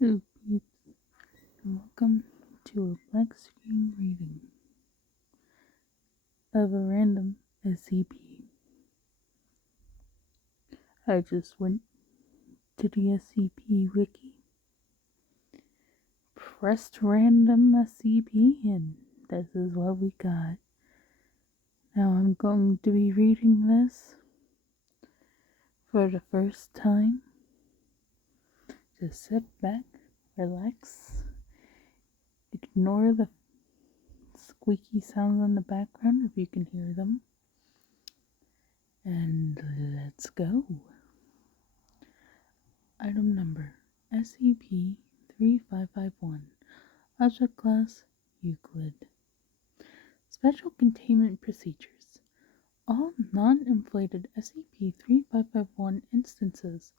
Hello, peeps, and welcome to a black screen reading of a random SCP. I just went to the SCP wiki, pressed random SCP, and this is what we got. Now I'm going to be reading this for the first time. Just sit back, relax, ignore the squeaky sounds in the background if you can hear them, and let's go. Item number SCP-3551. Object Class Euclid. Special Containment Procedures. All non-inflated SCP-3551 instances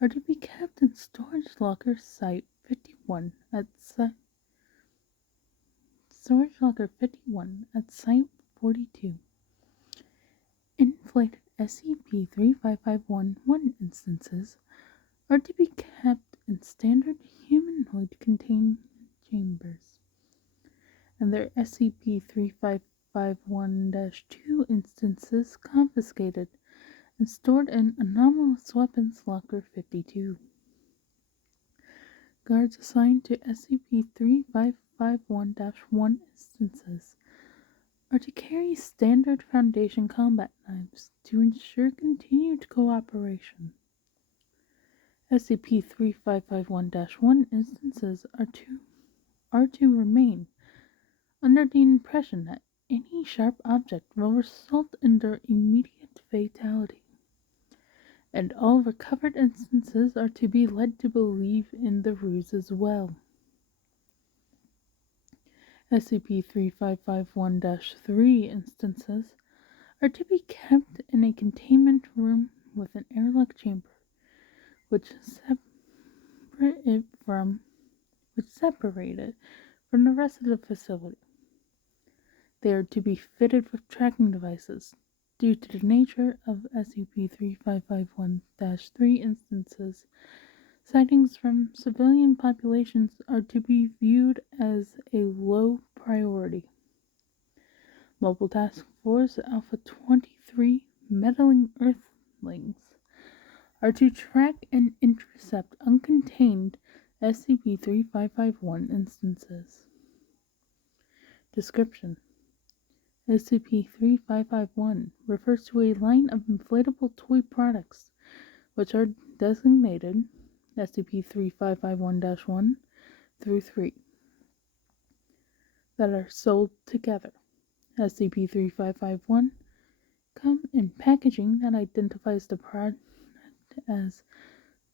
are to be kept in Storage Locker Site-51 at Site-42. Inflated SCP-3551 instances are to be kept in standard humanoid containment chambers, and their SCP-3551-2 instances confiscated and stored in Anomalous Weapons Locker 52. Guards assigned to SCP-3551-1 instances are to carry standard Foundation combat knives to ensure continued cooperation. SCP-3551-1 instances are to remain under the impression that any sharp object will result in their immediate fatality, and all recovered instances are to be led to believe in the ruse as well. SCP-3551-3 instances are to be kept in a containment room with an airlock chamber, which separated from the rest of the facility. They are to be fitted with tracking devices. Due to the nature of SCP-3551-3 instances, sightings from civilian populations are to be viewed as a low priority. Mobile Task Force Alpha 23 meddling Earthlings are to track and intercept uncontained SCP-3551 instances. Description: SCP-3551 refers to a line of inflatable toy products, which are designated SCP-3551-1 through 3, that are sold together. SCP-3551 come in packaging that identifies the product as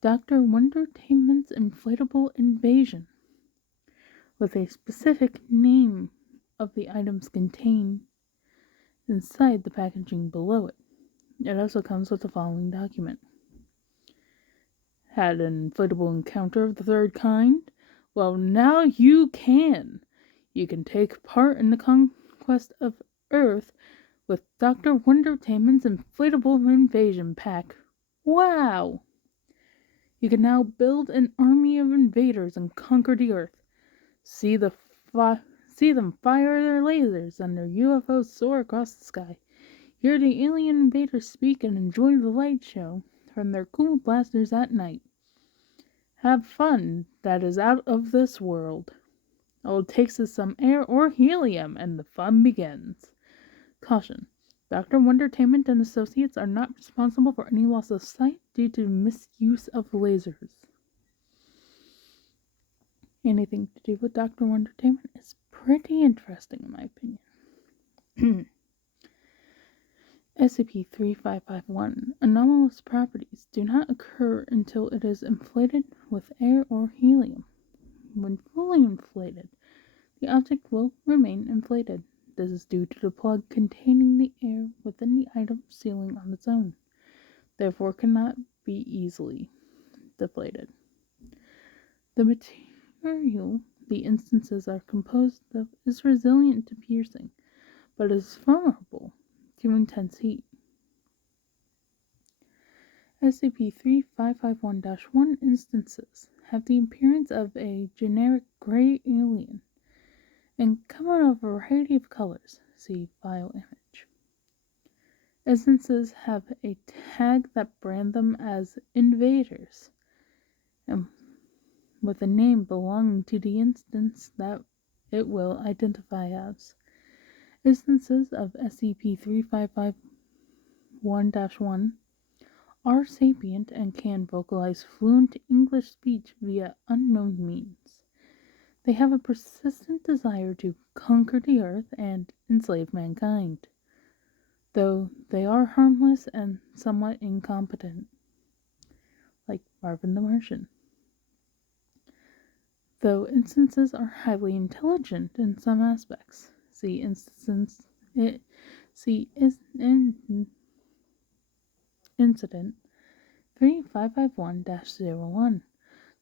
Dr. Wondertainment's Inflatable Invasion, with a specific name of the items contained inside the packaging below it. It also comes with the following document. Had an inflatable encounter of the third kind? Well, now you can! You can take part in the conquest of Earth with Dr. Wondertainment's Inflatable Invasion Pack. Wow! You can now build an army of invaders and conquer the Earth. See them fire their lasers and their UFOs soar across the sky. Hear the alien invaders speak and enjoy the light show from their cool blasters at night. Have fun that is out of this world. All it takes is some air or helium and the fun begins. Caution: Dr. Wondertainment and Associates are not responsible for any loss of sight due to misuse of lasers. Anything to do with Dr. Wondertainment is pretty interesting in my opinion. SCP-3551 anomalous properties do not occur until it is inflated with air or helium. When fully inflated, the object will remain inflated. This is due to the plug containing the air within the item sealing on its own, therefore cannot be easily deflated. The material the instances are composed of is resilient to piercing, but is vulnerable to intense heat. SCP-3551-1 instances have the appearance of a generic gray alien and come in a variety of colors. See file image. Instances have a tag that brand them as invaders, and with a name belonging to the instance that it will identify as. Instances of SCP-3551-1 are sapient and can vocalize fluent English speech via unknown means. They have a persistent desire to conquer the Earth and enslave mankind, though they are harmless and somewhat incompetent, like Marvin the Martian. Though instances are highly intelligent in some aspects. See incident 3551-01.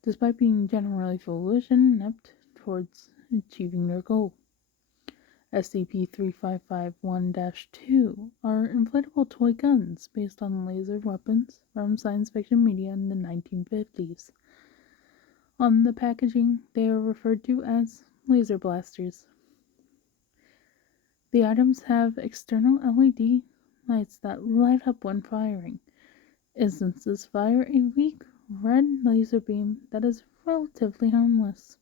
Despite being generally foolish and inept towards achieving their goal. SCP-3551-2 are inflatable toy guns based on laser weapons from science fiction media in the 1950s. On the packaging, they are referred to as laser blasters. The items have external LED lights that light up when firing. Instances fire a weak red laser beam that is relatively harmless,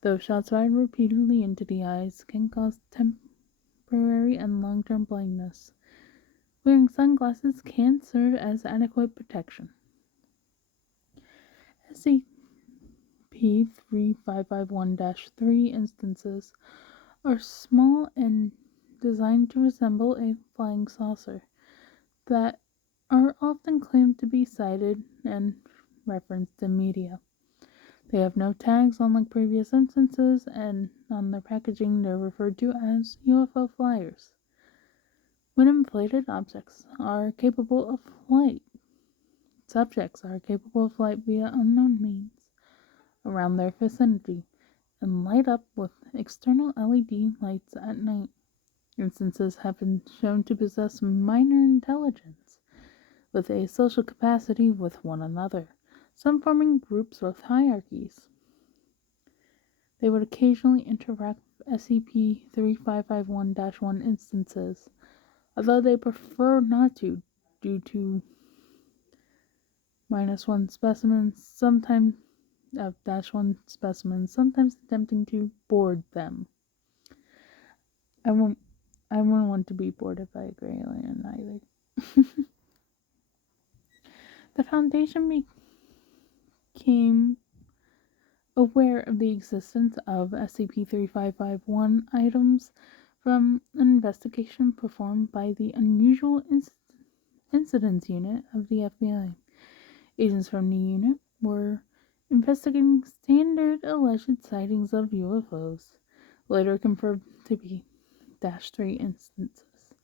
though shots fired repeatedly into the eyes can cause temporary and long-term blindness. Wearing sunglasses can serve as adequate protection. SCP-3551-3 instances are small and designed to resemble a flying saucer that are often claimed to be sighted and referenced in media. They have no tags unlike previous instances, and on their packaging they're referred to as UFO flyers. When inflated, subjects are capable of flight via unknown means around their vicinity and light up with external LED lights at night. Instances have been shown to possess minor intelligence, with a social capacity with one another, some forming groups with hierarchies. They would occasionally interact with SCP-3551-1 instances, although they prefer not to due to -1 specimens, sometimes -1 specimens, sometimes attempting to board them. I wouldn't want to be boarded by a gray alien either. The Foundation became aware of the existence of SCP-3551 items from an investigation performed by the Unusual Incidents Unit of the FBI. Agents from the unit were investigating standard alleged sightings of UFOs, later confirmed to be -3 instances,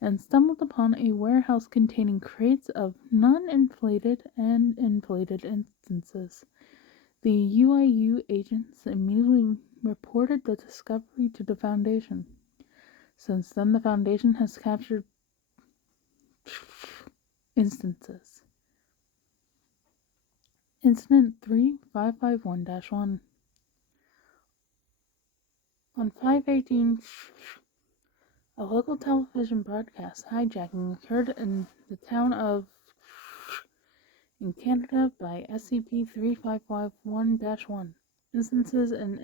and stumbled upon a warehouse containing crates of non-inflated and inflated instances. The UIU agents immediately reported the discovery to the Foundation. Since then, the Foundation has captured instances. Incident 3551-1. On 5/18, a local television broadcast hijacking occurred in the town of in Canada by SCP-3551-1. Instances in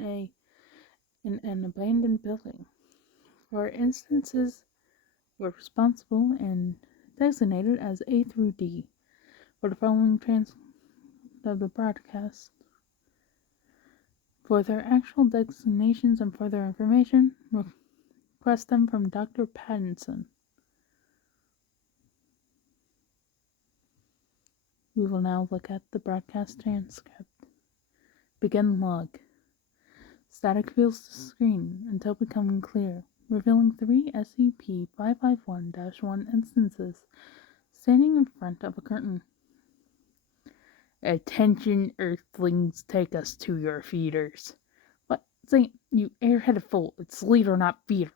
an abandoned building. 4 instances were responsible and designated as A through D for the following transcript of the broadcast. For their actual designations and further information, request them from Dr. Pattinson. We will now look at the broadcast transcript. Begin log. Static fills the screen until becoming clear, revealing 3 SCP-551-1 instances standing in front of a curtain. Attention, Earthlings, take us to your feeders. What? Say, you airheaded fool, it's leader, not feeder.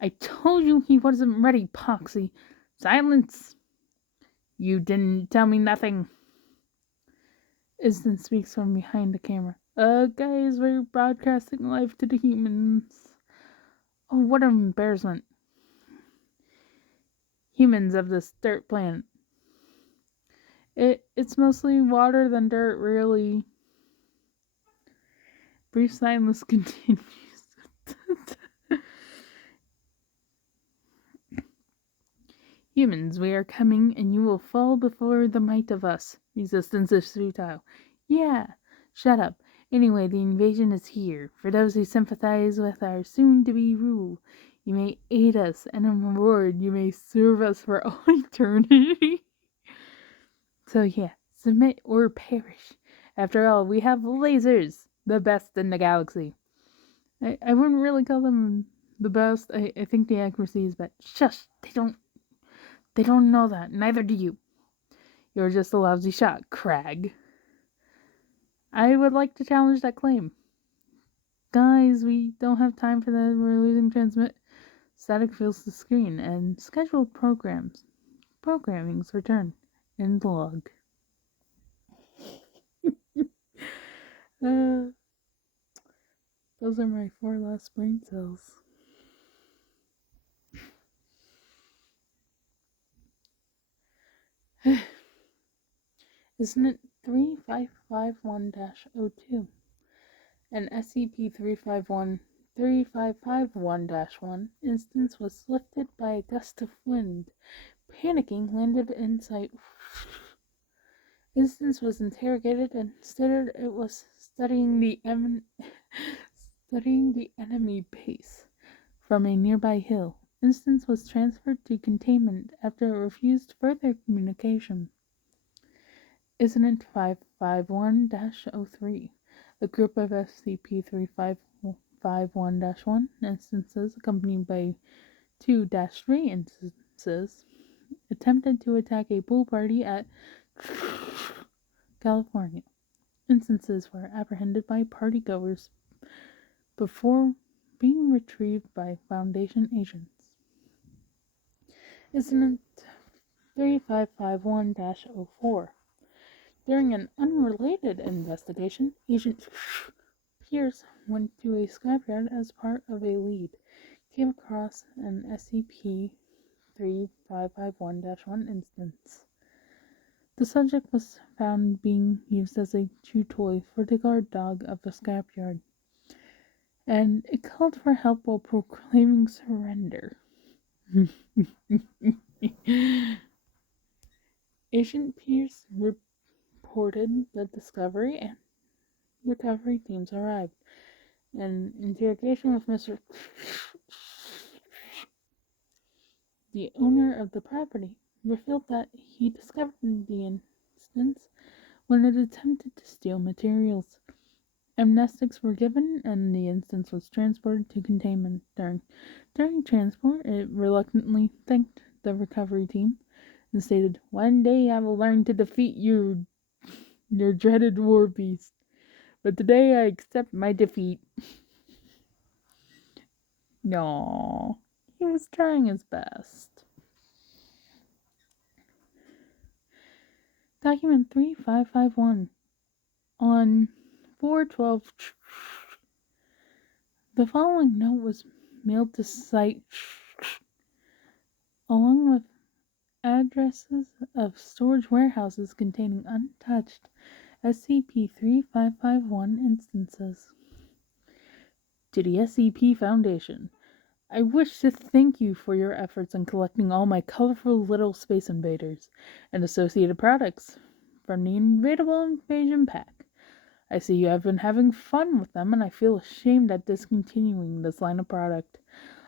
I told you he wasn't ready, Poxy. Silence! You didn't tell me nothing. Isden speaks from behind the camera. Guys, we're broadcasting live to the humans. Oh, what an embarrassment. Humans of this dirt planet. It's mostly water than dirt, really. Brief silence continues. Humans, we are coming, and you will fall before the might of us. Resistance is futile. Yeah, shut up. Anyway, the invasion is here. For those who sympathize with our soon-to-be rule, you may aid us, and in reward, you may serve us for all eternity. So yeah, submit or perish. After all, we have lasers, the best in the galaxy. I wouldn't really call them the best. I think the accuracy is bad. Shush, they don't know that. Neither do you. You're just a lousy shot, Crag. I would like to challenge that claim. Guys, we don't have time for that. We're losing transmit. Static fills the screen, and scheduled programming's return. End log. Those are my 4 last brain cells. Isn't it 3551-02? An SCP-3551-1 instance was lifted by a gust of wind. Panicking, landed in sight. Instance was interrogated and stated it was studying the enemy base from a nearby hill. Instance was transferred to containment after it refused further communication. Incident 551-03. A group of SCP-3551-1 instances, accompanied by 2-3 instances, attempted to attack a pool party at California. Instances were apprehended by partygoers before being retrieved by Foundation agents. Incident 3551-04. During an unrelated investigation, Agent Pierce went to a scrapyard as part of a lead. Came across an SCP-3551-1 instance. The subject was found being used as a chew toy for the guard dog of the scrapyard, and it called for help while proclaiming surrender. Agent Pierce reported the discovery, and recovery teams arrived. An interrogation with Mr. the owner of the property revealed that he discovered the instance when it attempted to steal materials. Amnestics were given, and the instance was transported to containment. During transport, it reluctantly thanked the recovery team and stated, "One day I will learn to defeat your dreaded war beast, but today I accept my defeat." No, he was trying his best. Document 3551. On 4/12, the following note was mailed to site along with addresses of storage warehouses containing untouched SCP-3551 instances. To the SCP Foundation, I wish to thank you for your efforts in collecting all my colorful little space invaders and associated products from the Invadable Invasion Pack. I see you have been having fun with them, and I feel ashamed at discontinuing this line of product.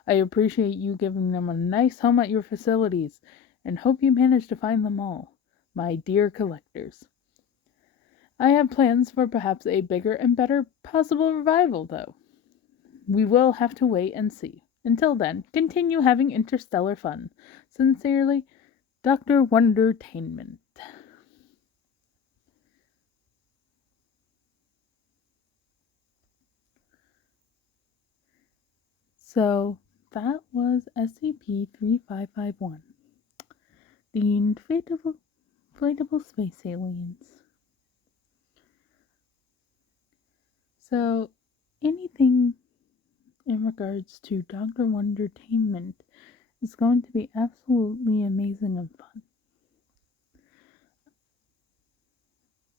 I appreciate you giving them a nice home at your facilities, and hope you manage to find them all, my dear collectors. I have plans for perhaps a bigger and better possible revival, though. We will have to wait and see. Until then, continue having interstellar fun. Sincerely, Dr. Wondertainment. So, that was SCP-3551. The inflatable space aliens. So, anything in regards to Dr. Wondertainment is going to be absolutely amazing and fun.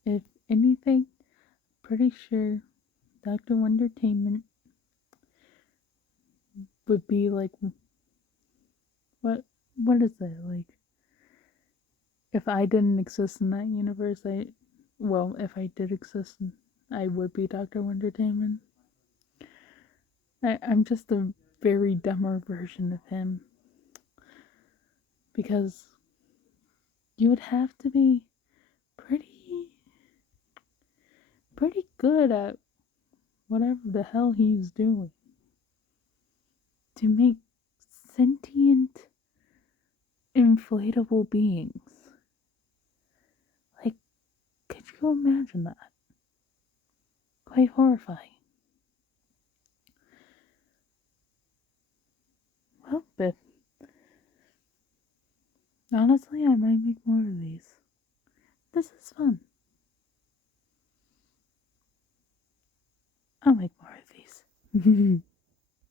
If anything, pretty sure Dr. Wondertainment would be like, what is it like? If I didn't exist in that universe, if I did exist, I would be Dr. Wondertainment. I'm just a very dumber version of him, because you would have to be pretty good at whatever the hell he's doing to make sentient inflatable beings. Like, could you imagine that? Quite horrifying. Well, but honestly, I might make more of these. This is fun. I'll make more of these.